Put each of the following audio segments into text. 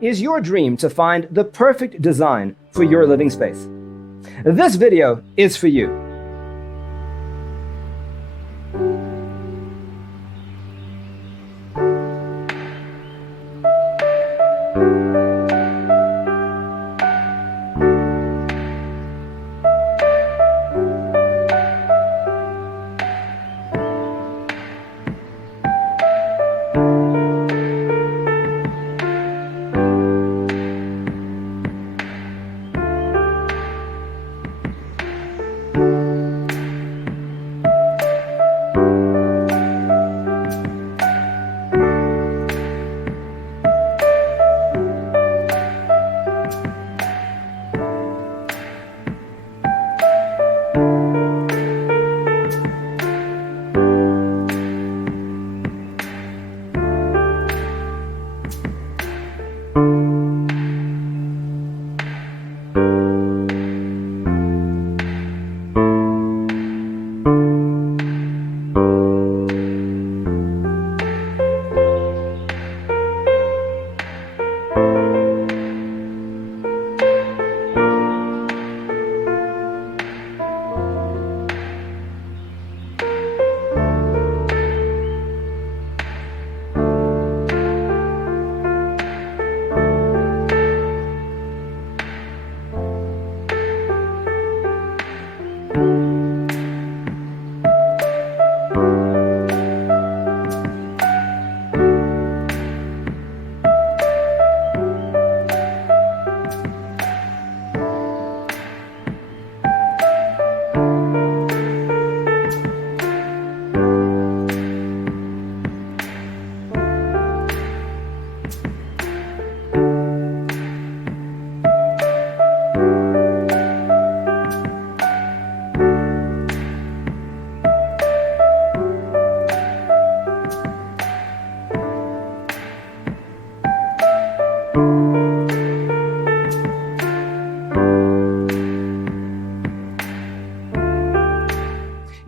Is your dream to find the perfect design for your living space? This video is for you.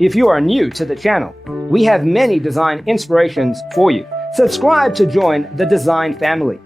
If you are new to the channel, we have many design inspirations for you. Subscribe to join the design family.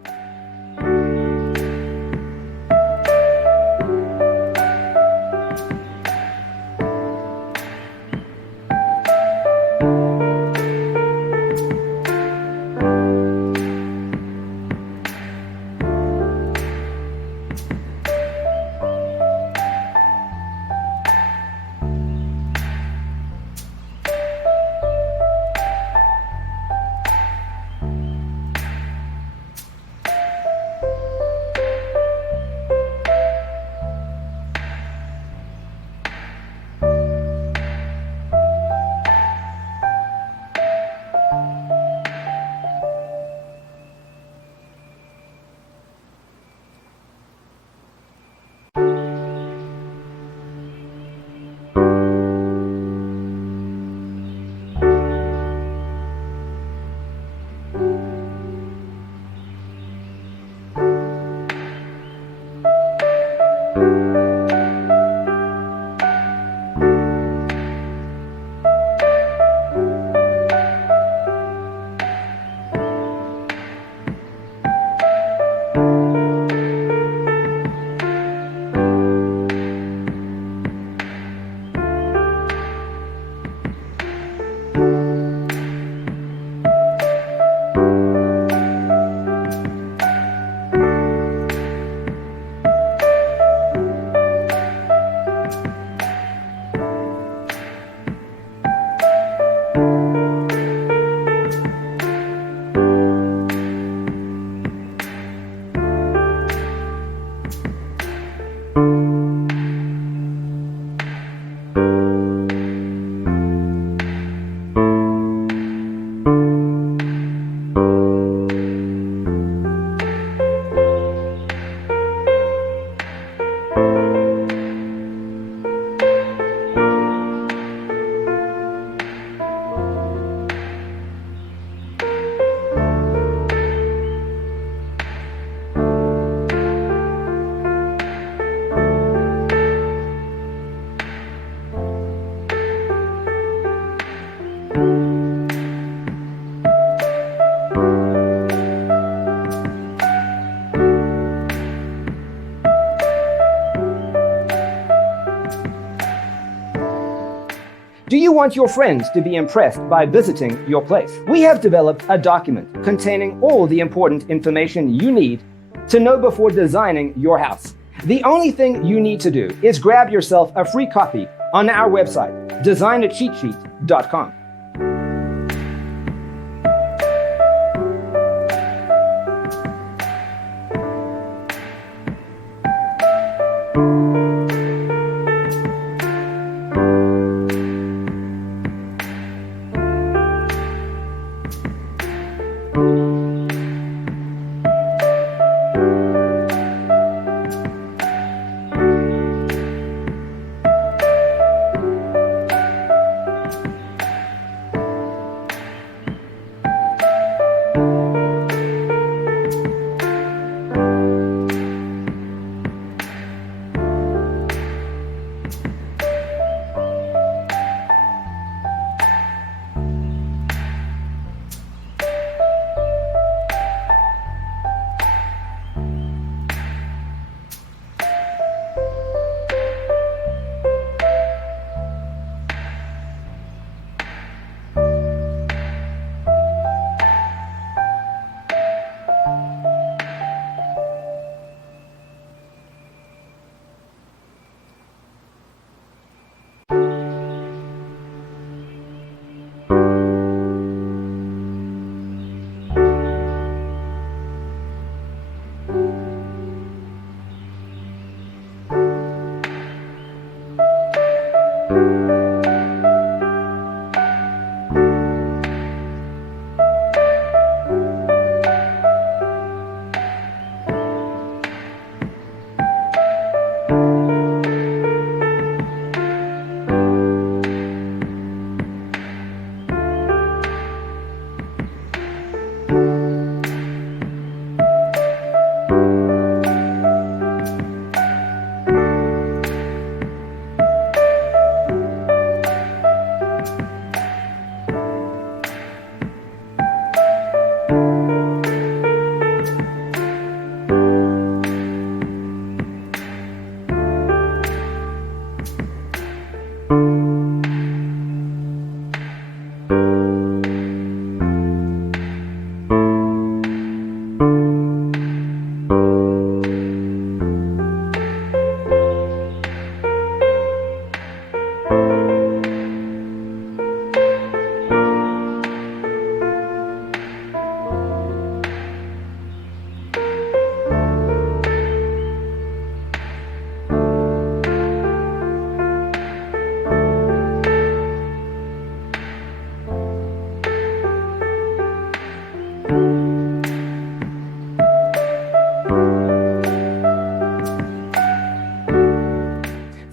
Do you want your friends to be impressed by visiting your place? We have developed a document containing all the important information you need to know before designing your house. The only thing you need to do is grab yourself a free copy on our website, designacheatsheet.com.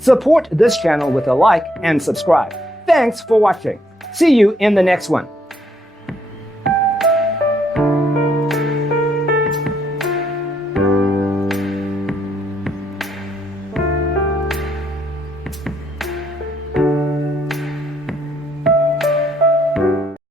Support this channel with a like and subscribe. Thanks for watching. See you in the next one.